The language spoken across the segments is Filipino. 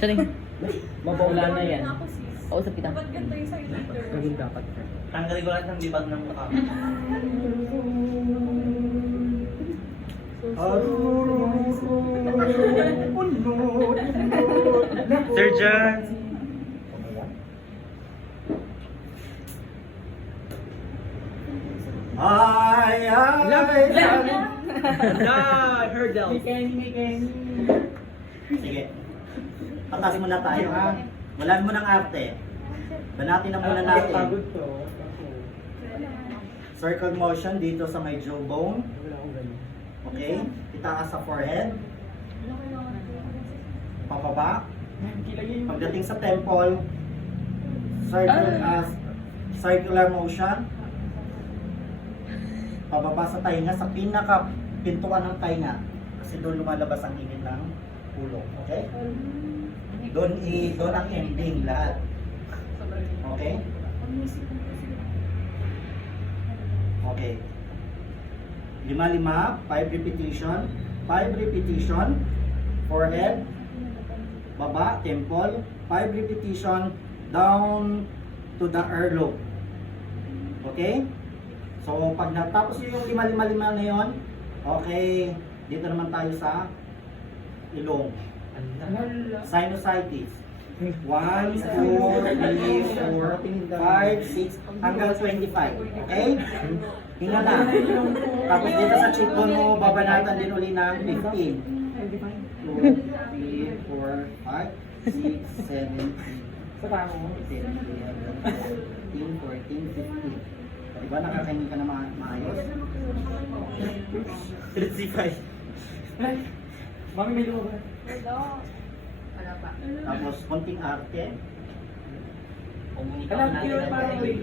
Charing. Mabawala na yan. Kausap kita. Dapat ganito yung side leader. Gawin dapat. Tanggalin ko lahat ng libag ng mukha. Surgeon! Ay, Hurdle. Sige. Patas muna tayo ha. Walan mo ng arte. Banatin na muna natin. Pagod to. Circle motion dito sa may jawbone. Wala akong ganun. Okay? Itaas sa forehead. Pababa. Pagdating sa temple, circular motion. Pababa sa tainga, sa pinaka pintuan ng tainga. Kasi doon lumalabas ang init ng ulo. Okay? Doon ang ending lahat. Okay? Okay. 5-5, 5 repetition. 5 repetition. Forehead. Baba, temple. 5 repetition. Down to the earlobe. Okay? So, pag natapos yung 5-5-5 na yon, okay, dito naman tayo sa ilong. Sinusitis. 1, 2, 3, 4, 5, 6, hanggang 25. Okay? Hinga na. Tapos dito sa cheekbone mo, babanatan din uli ng 15. 2, 3, 4, 5, 6, 7, 8, Sa tama mo. 10, 11, 12, 13, 14, 15. Diba nakakainin ka na maayos? Sipay. Mami, may luha. Wala pa. Tapos konting arte. Umunika Alam, natin yun ang parang galing.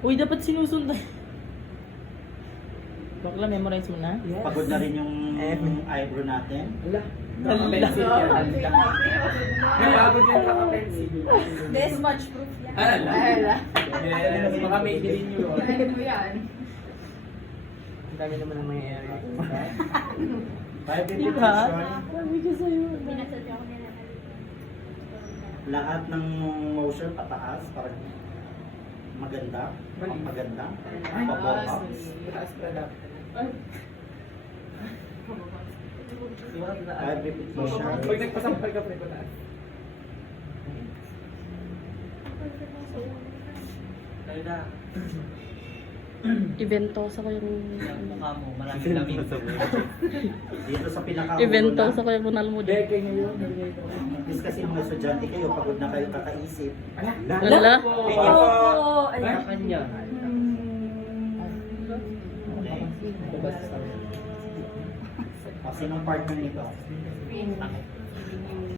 Uy, dapat sinusundan. Bakla, memorize mo na? Yes. Pagod na rin yung eyebrow natin. Wala. Naka-pencil yan. May pagod yung naka-pencil. This much proof yan. Ala. Yes. Baka may dilin nyo. Ano mo yan? Ang dami naman ng mga area. 5 Diba? repetition. Sabi ko sa'yo. Pinasadya ko nila. Lahat ng motion pataas para maganda. Maganda. Pababa. Mataas pa dapat. 5 repetition. Pag nagpasampal ka pa rin mataas. Talaga, Iventosa ko yung... yung mukha mo, maraming lamig. Dito sa pinaka Iventosa ko yung Ronald mo. Deke ngayon. At least kasi mga estudyante kayo, pagod na kayo kakaisip. Lala? Oo. Sa kanya. Okay. Sinong partner nito? Green.